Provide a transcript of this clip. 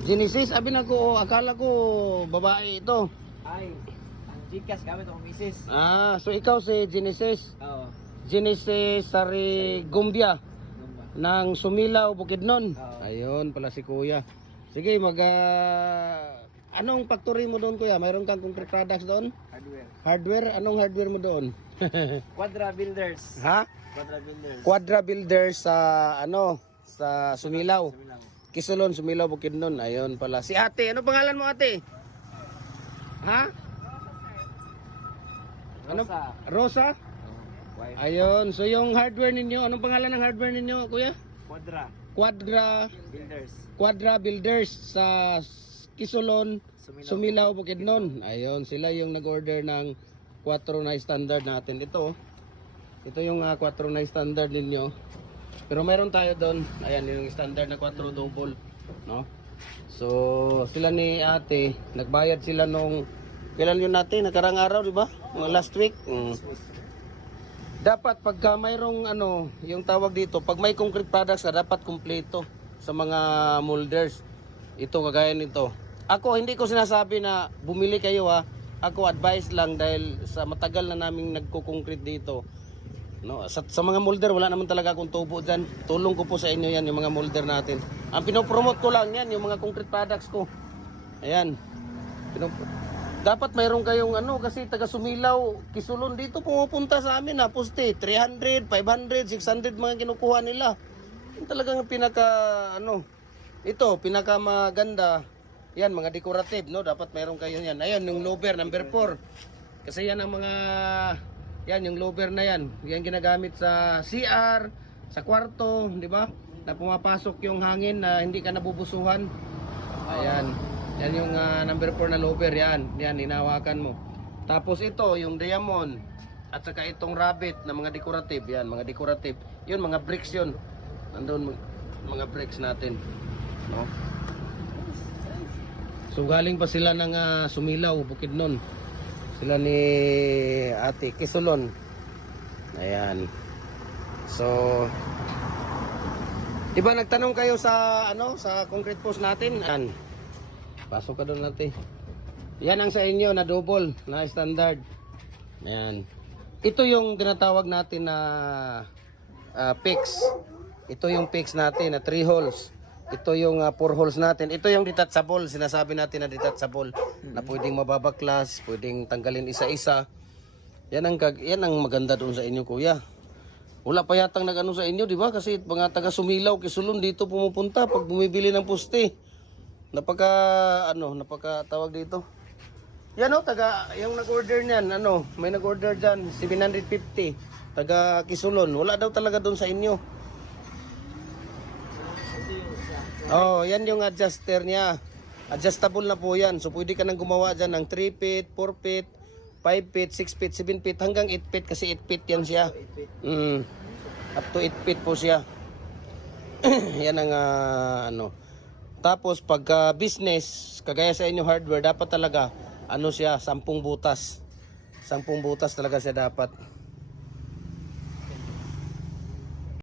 Genesis, abi na ko, akala ko babae ito. Ay, ang Gcash gamit akong misis. So ikaw si Genesis. Oo. Genesis Sarigumbia Gumba. ng Sumilaw, Bukidnon. Oo. Ayun pala si Kuya. Sige, anong factory mo doon, Kuya? Mayroon kang concrete products doon? Hardware. Hardware? Anong hardware mo doon? Quadra Builders. Ha? Quadra Builders. Quadra Builders sa sa Sumilaw. Sumilaw. Kisulon, Sumilaw, Bukidnon. Ayun pala. Si Ate, ano pangalan mo, Ate? Ha? Ano? Rosa. Rosa? Wife. Ayun. So yung hardware ninyo, anong pangalan ng hardware ninyo, Kuya? Quadra Quadra Builders. Builders sa Kisulon, Sumilaw, Bukidnon. Ayun, sila yung nag-order ng 4 na standard natin. Ito yung 4 na standard ninyo. Pero mayroon tayo doon. Ayan, yung standard na 4 double, no? So, sila ni Ate, nagbayad sila nung kailan yun natin? Nakarang araw, di ba? Mga last week. Dapat pagka mayroong yung tawag dito, pag may concrete products ka, dapat kumpleto sa mga molders. Ito, kagaya nito. Ako, hindi ko sinasabi na bumili kayo ha. Ako, advice lang dahil sa matagal na naming nagko-concrete dito. No, sa mga molder, wala naman talaga akong tubo dyan. Tulong ko po sa inyo yan, yung mga molder natin. Ang pinopromote ko lang yan, yung mga concrete products ko. Ayan. Dapat mayroon kayong kasi taga Sumilaw, Kisulon dito pumupunta sa amin na poste 300, 500, 600 mga kinukuha nila. Yung talagang pinaka maganda. Yan mga decorative, no? Dapat mayroon kayo yan. Ayun yung lower number 4. Kasi yan ang mga yung lower na yan. Yan ginagamit sa CR, sa kwarto, di ba? Na pumapasok yung hangin na hindi ka nabubusuhan. Ayan. Yan yung number 4 na lower, yan. Yan, hinawakan mo. Tapos ito, yung diamond. At saka itong rabbit na mga decorative. Yan, mga decorative. Yun, mga bricks yun. Nandun, mga bricks natin. No? So, galing pa sila ng Sumilaw, Bukidnon. Sila ni Ate Kisulon. Ayan. So, diba nagtanong kayo sa sa concrete post natin? Ayan. Pasok ka doon natin. Yan ang sa inyo na double, na standard. Ayan. Ito yung tinatawag natin na PIX. Ito yung PIX natin na 3 holes. Ito yung 4 holes natin. Ito yung detachable. Sinasabi natin na detachable. Na pwedeng mababaklas, pwedeng tanggalin isa-isa. Yan ang maganda doon sa inyo, Kuya. Wala pa yatang nag-ano sa inyo, di ba? Kasi mga taga Sumilaw, Kisulon dito pumupunta pag bumibili ng poste. Napaka tawag dito. Yan yung nag-order niyan, may nag-order diyan 750. Taga Kisulon, wala daw talaga doon sa inyo. Oh, yan yung adjuster niya. Adjustable na po yan. So pwede ka nang gumawa diyan ng 3 feet, 4 feet, 5 feet, 6 feet, 7 feet hanggang 8 feet kasi 8 feet yan siya. Up to 8 feet po siya. Yan ang Tapos pagka business, kagaya sa inyo hardware, dapat talaga siya 10 butas. 10 butas talaga siya dapat.